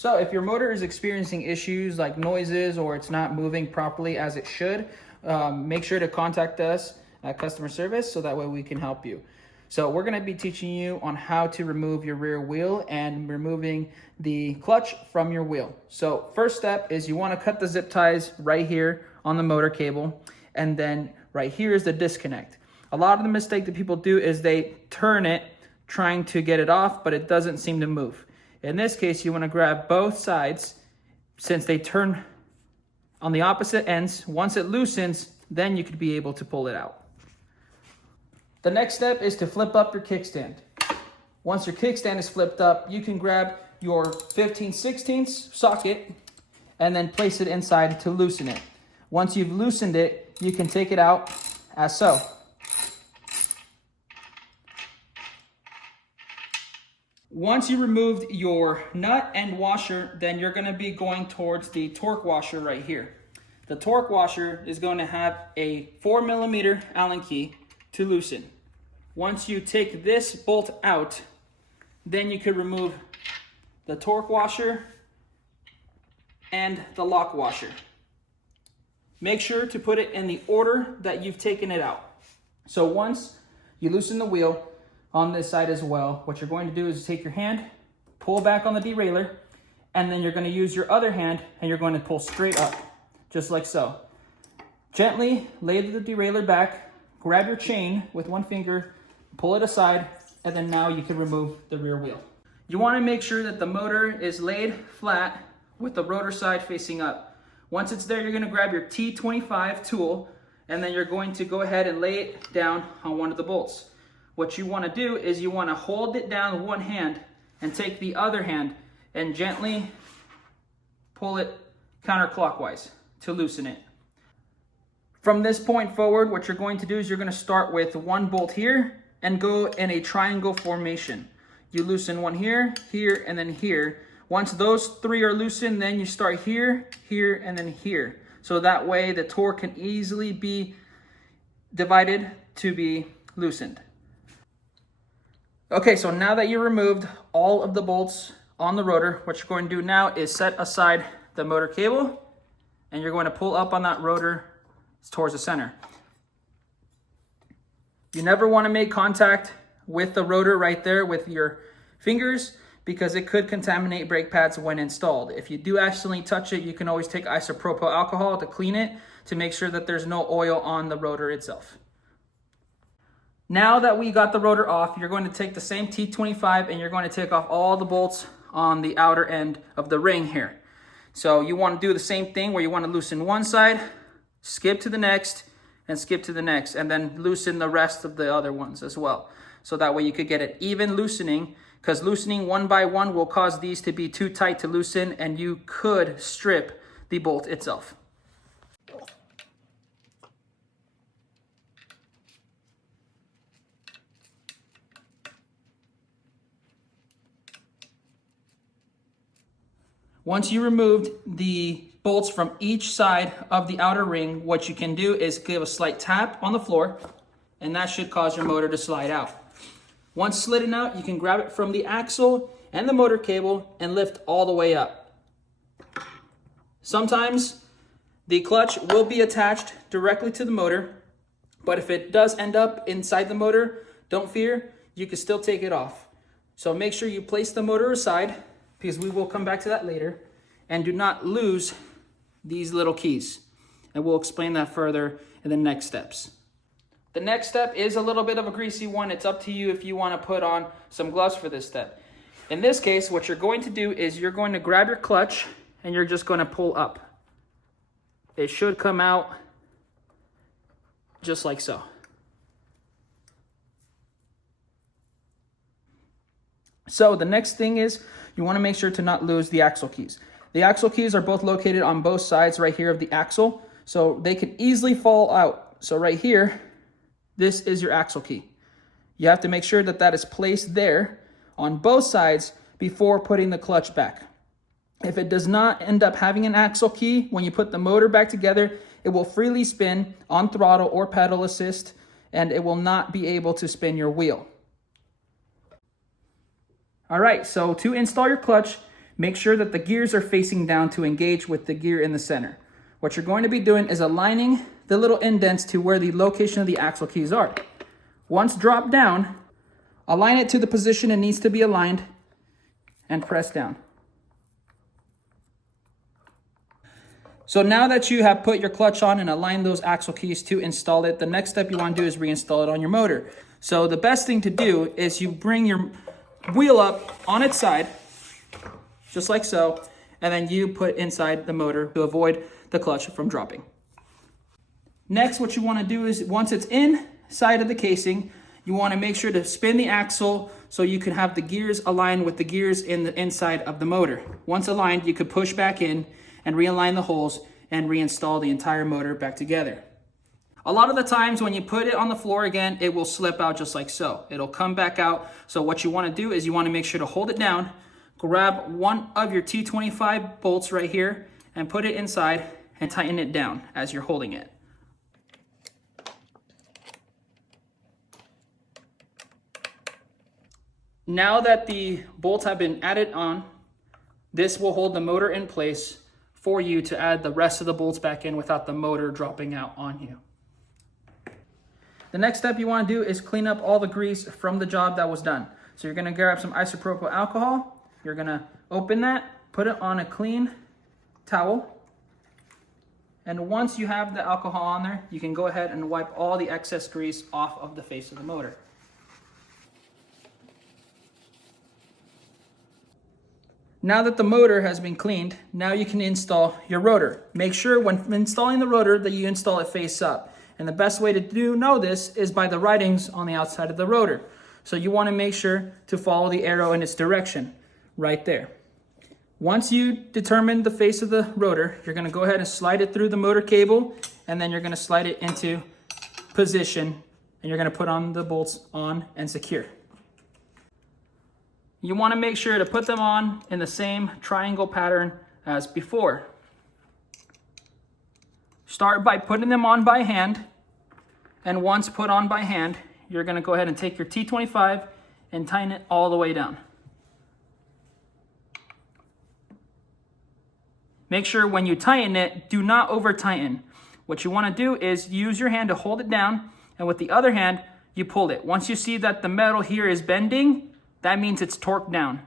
So if your motor is experiencing issues like noises or it's not moving properly as it should, make sure to contact us at customer service so that way we can help you. So we're going to be teaching you on how to remove your rear wheel and removing the clutch from your wheel. So first step is you want to cut the zip ties right here on the motor cable, and then right here is the disconnect. A lot of the mistake that people do is they turn it trying to get it off, but it doesn't seem to move. In this case, you want to grab both sides since they turn on the opposite ends. Once it loosens, then you could be able to pull it out. The next step is to flip up your kickstand. Once your kickstand is flipped up, you can grab your 15/16 socket and then place it inside to loosen it. Once you've loosened it, you can take it out as so. Once you removed your nut and washer, then you're going to be going towards the torque washer right here. The torque washer is going to have a 4mm Allen key to loosen. Once you take this bolt out, then you could remove the torque washer and the lock washer. Make sure to put it in the order that you've taken it out. So once you loosen the wheel on this side as well, what you're going to do is take your hand, pull back on the derailleur, and then you're going to use your other hand and you're going to pull straight up, just like so. Gently lay the derailleur back, grab your chain with one finger, pull it aside, and then now you can remove the rear wheel. You want to make sure that the motor is laid flat with the rotor side facing up. Once it's there, you're going to grab your T25 tool, and then you're going to go ahead and lay it down on one of the bolts. What you want to do is you want to hold it down with one hand and take the other hand and gently pull it counterclockwise to loosen it. From this point forward, what you're going to do is you're going to start with one bolt here and go in a triangle formation. You loosen one here, here, and then here. Once those three are loosened, then you start here, here, and then here. So that way the torque can easily be divided to be loosened. Okay, so now that you removed all of the bolts on the rotor, what you're going to do now is set aside the motor cable, and you're going to pull up on that rotor towards the center. You never want to make contact with the rotor right there with your fingers because it could contaminate brake pads when installed. If you do accidentally touch it, you can always take isopropyl alcohol to clean it to make sure that there's no oil on the rotor itself. Now that we got the rotor off, you're going to take the same T25 and you're going to take off all the bolts on the outer end of the ring here. So you want to do the same thing where you want to loosen one side, skip to the next, and skip to the next, and then loosen the rest of the other ones as well. So that way you could get it even loosening, because loosening one by one will cause these to be too tight to loosen and you could strip the bolt itself. Once you removed the bolts from each side of the outer ring, what you can do is give a slight tap on the floor, and that should cause your motor to slide out. Once slidden out, you can grab it from the axle and the motor cable and lift all the way up. Sometimes the clutch will be attached directly to the motor, but if it does end up inside the motor, don't fear, you can still take it off. So make sure you place the motor aside, because we will come back to that later, and do not lose these little keys. And we'll explain that further in the next steps. The next step is a little bit of a greasy one. It's up to you if you want to put on some gloves for this step. In this case, what you're going to do is you're going to grab your clutch and you're just going to pull up. It should come out just like so. So the next thing is you want to make sure to not lose the axle keys. The axle keys are both located on both sides right here of the axle, so they can easily fall out. So right here, this is your axle key. You have to make sure that that is placed there on both sides before putting the clutch back. If it does not end up having an axle key, when you put the motor back together, it will freely spin on throttle or pedal assist, and it will not be able to spin your wheel. All right, so to install your clutch, make sure that the gears are facing down to engage with the gear in the center. What you're going to be doing is aligning the little indents to where the location of the axle keys are. Once dropped down, align it to the position it needs to be aligned and press down. So now that you have put your clutch on and aligned those axle keys to install it, the next step you want to do is reinstall it on your motor. So the best thing to do is you bring your wheel up on its side, just like so, and then you put inside the motor to avoid the clutch from dropping. Next, what you want to do is once it's inside of the casing, you want to make sure to spin the axle so you can have the gears aligned with the gears in the inside of the motor. Once aligned, you could push back in and realign the holes and reinstall the entire motor back together. A lot of the times when you put it on the floor again, it will slip out just like so. It'll come back out. So what you want to do is you want to make sure to hold it down, grab one of your T25 bolts right here and put it inside and tighten it down as you're holding it. Now that the bolts have been added on, this will hold the motor in place for you to add the rest of the bolts back in without the motor dropping out on you. The next step you want to do is clean up all the grease from the job that was done. So you're going to grab some isopropyl alcohol. You're going to open that, put it on a clean towel. And once you have the alcohol on there, you can go ahead and wipe all the excess grease off of the face of the motor. Now that the motor has been cleaned, now you can install your rotor. Make sure when installing the rotor that you install it face up. And the best way to know this is by the writings on the outside of the rotor. So you want to make sure to follow the arrow in its direction, right there. Once you determine the face of the rotor, you're going to go ahead and slide it through the motor cable, and then you're going to slide it into position, and you're going to put on the bolts on and secure. You want to make sure to put them on in the same triangle pattern as before. Start by putting them on by hand, and once put on by hand, you're going to go ahead and take your T25 and tighten it all the way down. Make sure when you tighten it, do not over tighten. What you want to do is use your hand to hold it down, and with the other hand, you pull it. Once you see that the metal here is bending, that means it's torqued down.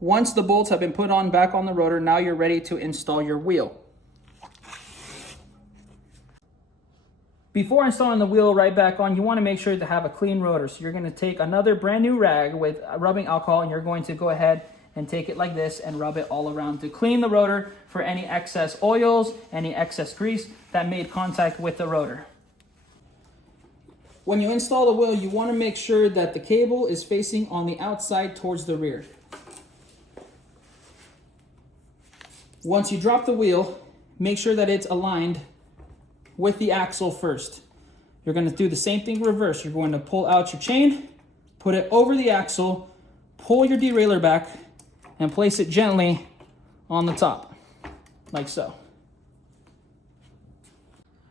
Once the bolts have been put on back on the rotor, now you're ready to install your wheel. Before installing the wheel right back on, you want to make sure to have a clean rotor. So you're going to take another brand new rag with rubbing alcohol, and you're going to go ahead and take it like this and rub it all around to clean the rotor for any excess oils, any excess grease that made contact with the rotor. When you install the wheel, you want to make sure that the cable is facing on the outside towards the rear. Once you drop the wheel, make sure that it's aligned with the axle first. You're going to do the same thing reverse. You're going to pull out your chain, put it over the axle, pull your derailleur back, and place it gently on the top, like so.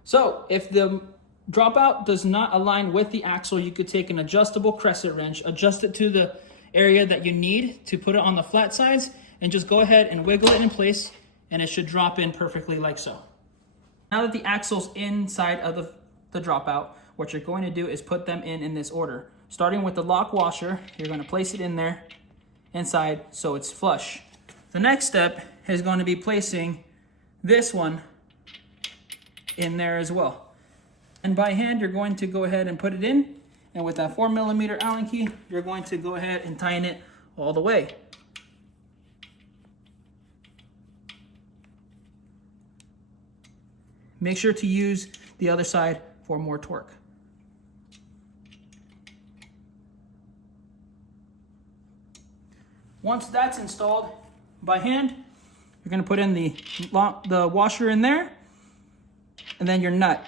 So if the dropout does not align with the axle, you could take an adjustable crescent wrench, adjust it to the area that you need to put it on the flat sides, and just go ahead and wiggle it in place, and it should drop in perfectly like so. Now that the axle's inside of the dropout, what you're going to do is put them in this order. Starting with the lock washer, you're going to place it in there inside so it's flush. The next step is going to be placing this one in there as well. And by hand, you're going to go ahead and put it in. And with that 4mm Allen key, you're going to go ahead and tighten it all the way. Make sure to use the other side for more torque. Once that's installed by hand, you're going to put in the washer in there, and then your nut.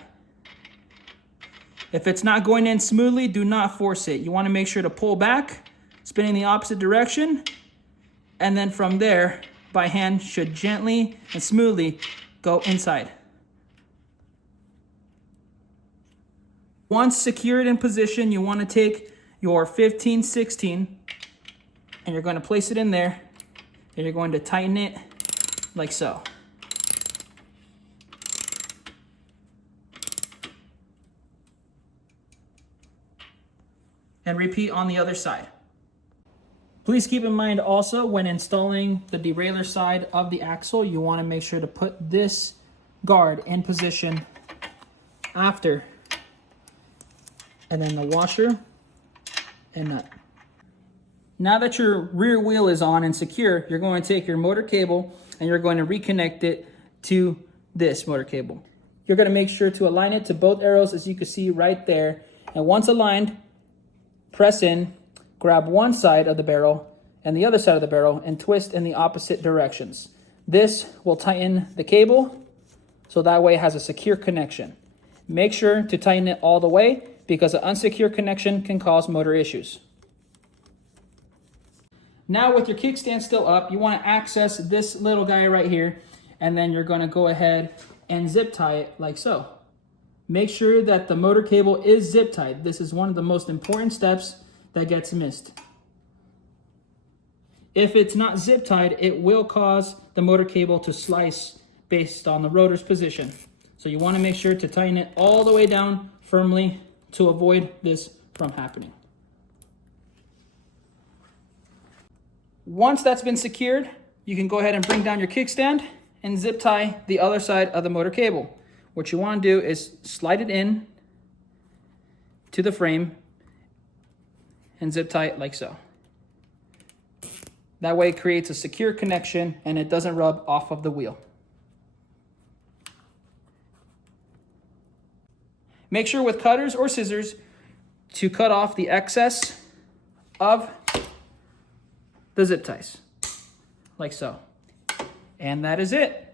If it's not going in smoothly, do not force it. You want to make sure to pull back, spinning the opposite direction, and then from there, by hand, should gently and smoothly go inside. Once secured in position, you want to take your 15/16 and you're going to place it in there and you're going to tighten it like so. And repeat on the other side. Please keep in mind also, when installing the derailleur side of the axle, you want to make sure to put this guard in position after, and then the washer and nut. Now that your rear wheel is on and secure, you're going to take your motor cable and you're going to reconnect it to this motor cable. You're going to make sure to align it to both arrows, as you can see right there. And once aligned, press in, grab one side of the barrel and the other side of the barrel and twist in the opposite directions. This will tighten the cable so that way it has a secure connection. Make sure to tighten it all the way because an unsecure connection can cause motor issues. Now with your kickstand still up, you want to access this little guy right here, and then you're going to go ahead and zip tie it like so. Make sure that the motor cable is zip tied. This is one of the most important steps that gets missed. If it's not zip tied, it will cause the motor cable to slice based on the rotor's position. So you want to make sure to tighten it all the way down firmly to avoid this from happening. Once that's been secured, you can go ahead and bring down your kickstand and zip tie the other side of the motor cable. What you want to do is slide it in to the frame and zip tie it like so. That way it creates a secure connection and it doesn't rub off of the wheel. Make sure with cutters or scissors to cut off the excess of the zip ties, like so. And that is it.